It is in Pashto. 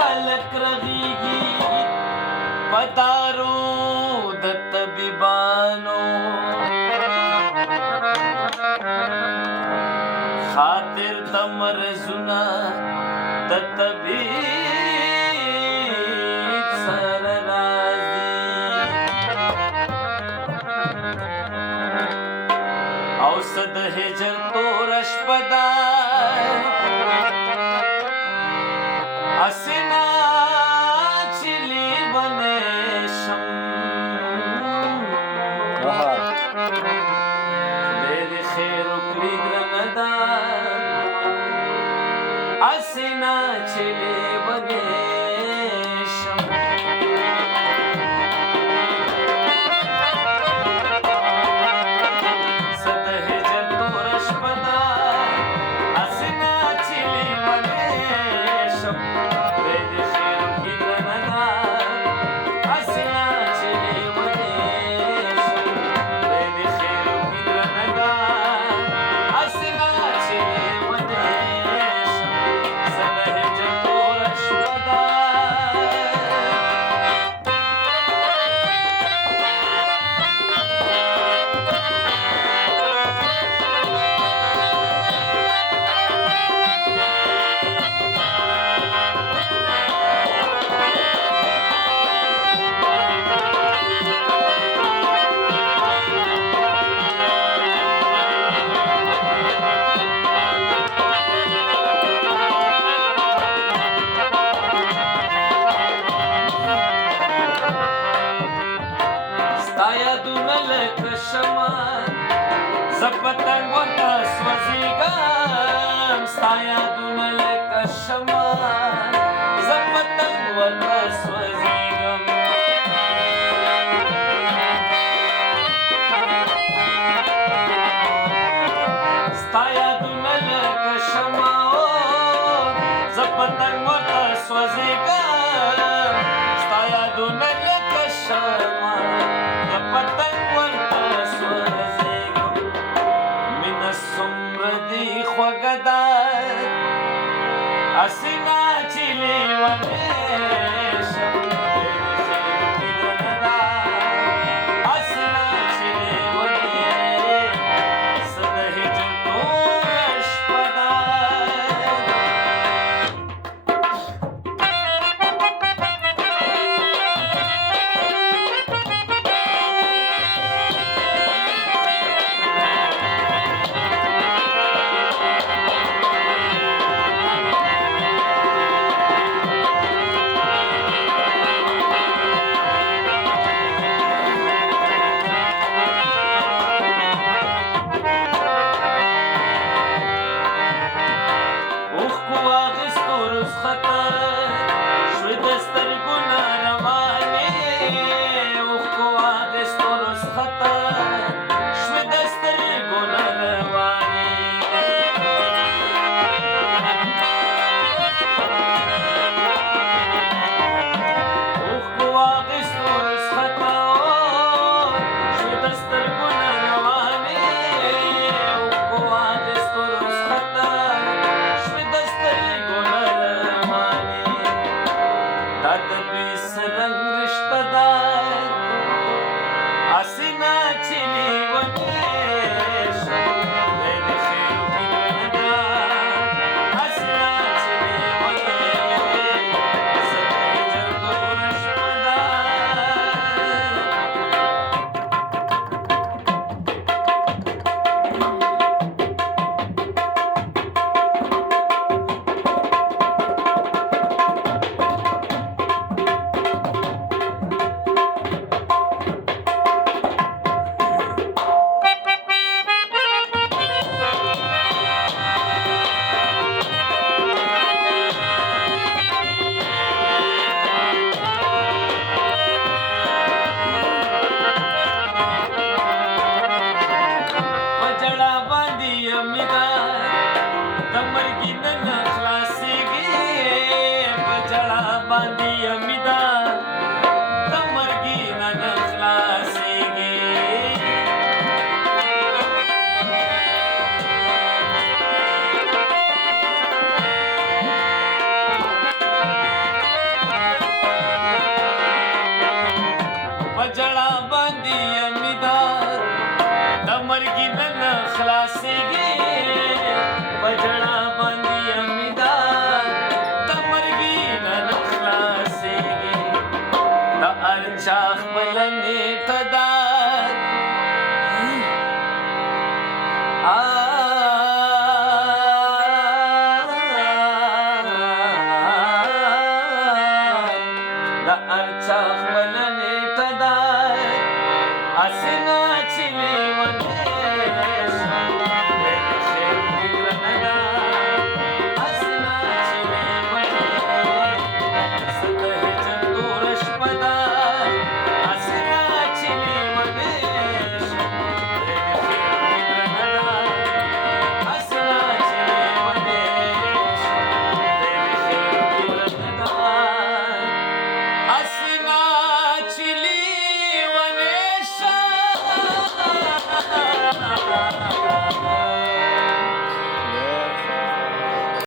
خلق رغیږي پدارو د طبيبانو خاطر د مرزونه د طبيب سره راځي او صد هجر تور شپه اسنا چلی بنشم میری خیر وکړي ګرانه اسنا چلی بنشم صد هجر تور شپه اسنا چلی بنشم زپتنګ ورته سوځېږم ستا یادونه لکه شمع زپتنګ ورته سوځېږم ستا یادونه لکه شمع زپتنګ ورته سوځېږم ستا یادونه لکه شمع زپتنګ ورته سوځېږم سمردی خوگدا اسنا چلی ونشم اسنا چلی ونشم صد هجر تور شپه خطر